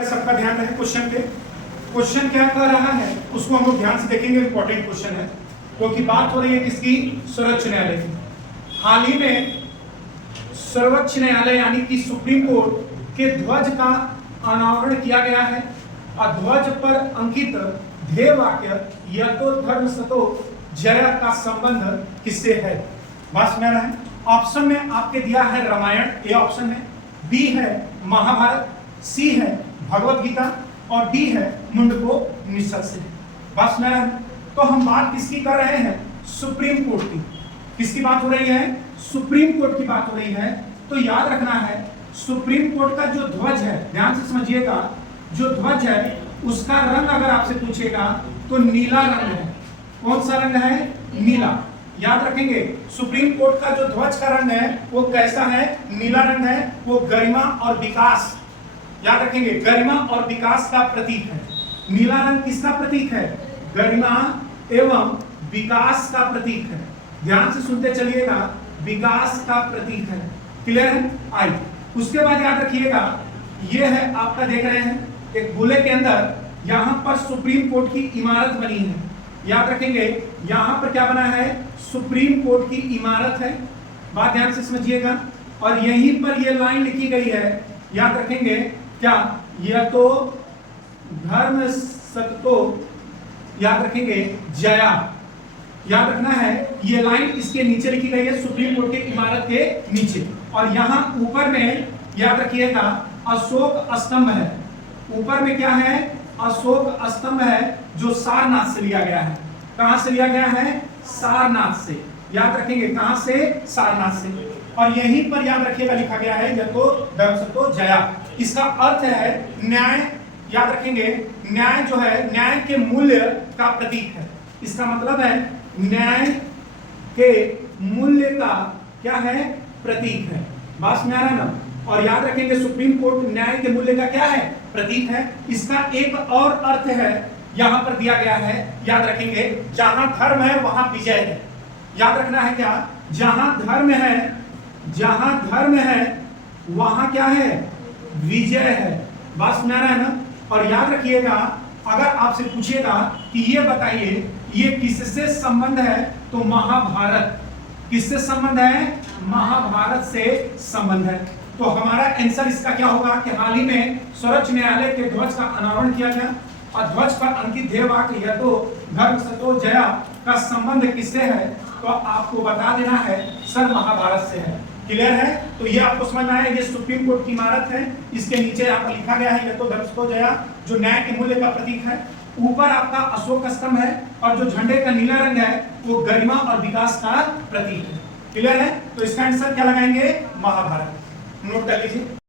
सबका ध्यान रहे क्वेश्चन पे। क्वेश्चन क्या कह रहा है उसको हम लोग ध्यान से देखेंगे। इंपॉर्टेंट क्वेश्चन है क्योंकि बात हो रही है किसकी? सर्वोच्च न्यायालय की। हाल ही में सर्वोच्च न्यायालय यानी कि सुप्रीम कोर्ट के ध्वज का अनावरण किया गया है और ध्वज पर अंकित ध्येय वाक्य यतो धर्म सतो जय का संबंध किससे है? बात समझ रहे हैं। ऑप्शन में आपके दिया है रामायण, ए ऑप्शन है, बी है महाभारत, सी है भगवत गीता और डी है मुंडको निषद से। बस में तो हम बात किसकी कर रहे हैं? सुप्रीम कोर्ट की। किसकी बात हो रही है? सुप्रीम कोर्ट की बात हो रही है। तो याद रखना है सुप्रीम कोर्ट का जो ध्वज है, ध्यान से समझिएगा, जो ध्वज है उसका रंग अगर आपसे पूछेगा तो नीला रंग है। कौन सा रंग है? नीला। याद रखेंगे सुप्रीम कोर्ट का जो ध्वज का रंग है वो कैसा है? नीला रंग है। वो गरिमा और विकास, याद रखेंगे, गरिमा और विकास का प्रतीक है। नीला रंग किसका प्रतीक है? गरिमा एवं विकास का प्रतीक है। ध्यान से सुनते चलिएगा, विकास का प्रतीक है। क्लियर है? आई उसके बाद याद रखिएगा ये है आपका, देख रहे हैं एक गोले के अंदर यहां पर सुप्रीम कोर्ट की इमारत बनी है। याद रखेंगे यहां पर क्या बना है? सुप्रीम कोर्ट की इमारत है। बात ध्यान से समझिएगा। और यहीं पर यह लाइन लिखी गई है, याद रखेंगे क्या? यह तो धर्म सतो, याद रखेंगे जया। याद रखना है ये लाइन इसके नीचे लिखी गई है, सुप्रीम कोर्ट की इमारत के नीचे। और यहां ऊपर में याद रखिएगा अशोक स्तंभ है। ऊपर में क्या है? अशोक स्तंभ है जो सारनाथ से लिया गया है। कहां से लिया गया है? सारनाथ से। याद रखेंगे कहां से? सारनाथ से। और यहीं पर याद रखिएगा लिखा गया है यह तो धर्म सतो जया। इसका अर्थ है न्याय। याद रखेंगे न्याय जो है न्याय के मूल्य का प्रतीक है। इसका मतलब है न्याय के मूल्य का क्या है? प्रतीक है। बात में आ रहा है ना? और याद रखेंगे सुप्रीम कोर्ट न्याय के मूल्य का क्या है? प्रतीक है। इसका एक और अर्थ है यहां पर दिया गया है, याद रखेंगे जहां धर्म है वहां विजय है। याद रखना है क्या? जहां धर्म है, जहां धर्म है वहां क्या है? विजय है। बात समझ रहा है ना? और याद रखिएगा अगर आपसे पूछेगा कि ये बताइए ये किससे संबंध है, तो महाभारत। किससे संबंध है? महाभारत से संबंध है। तो हमारा आंसर इसका क्या होगा कि हाल ही में सर्वोच्च न्यायालय के ध्वज का अनावरण किया गया और ध्वज पर अंकित ध्येय वाक्य यह तो धर्म सतो जया का संबंध किससे है? तो आपको बता देना है सर महाभारत से है। क्लियर है? तो ये आपको समझ में आया, ये सुप्रीम कोर्ट की इमारत है, इसके नीचे यहाँ पर लिखा गया है यह तो धर्म सतो जया जो न्याय के मूल्य का प्रतीक है। ऊपर आपका अशोक स्तंभ है और जो झंडे का नीला रंग है वो गरिमा और विकास का प्रतीक है। क्लियर है? तो इसका आंसर क्या लगाएंगे? महाभारत। नोट कर लीजिए।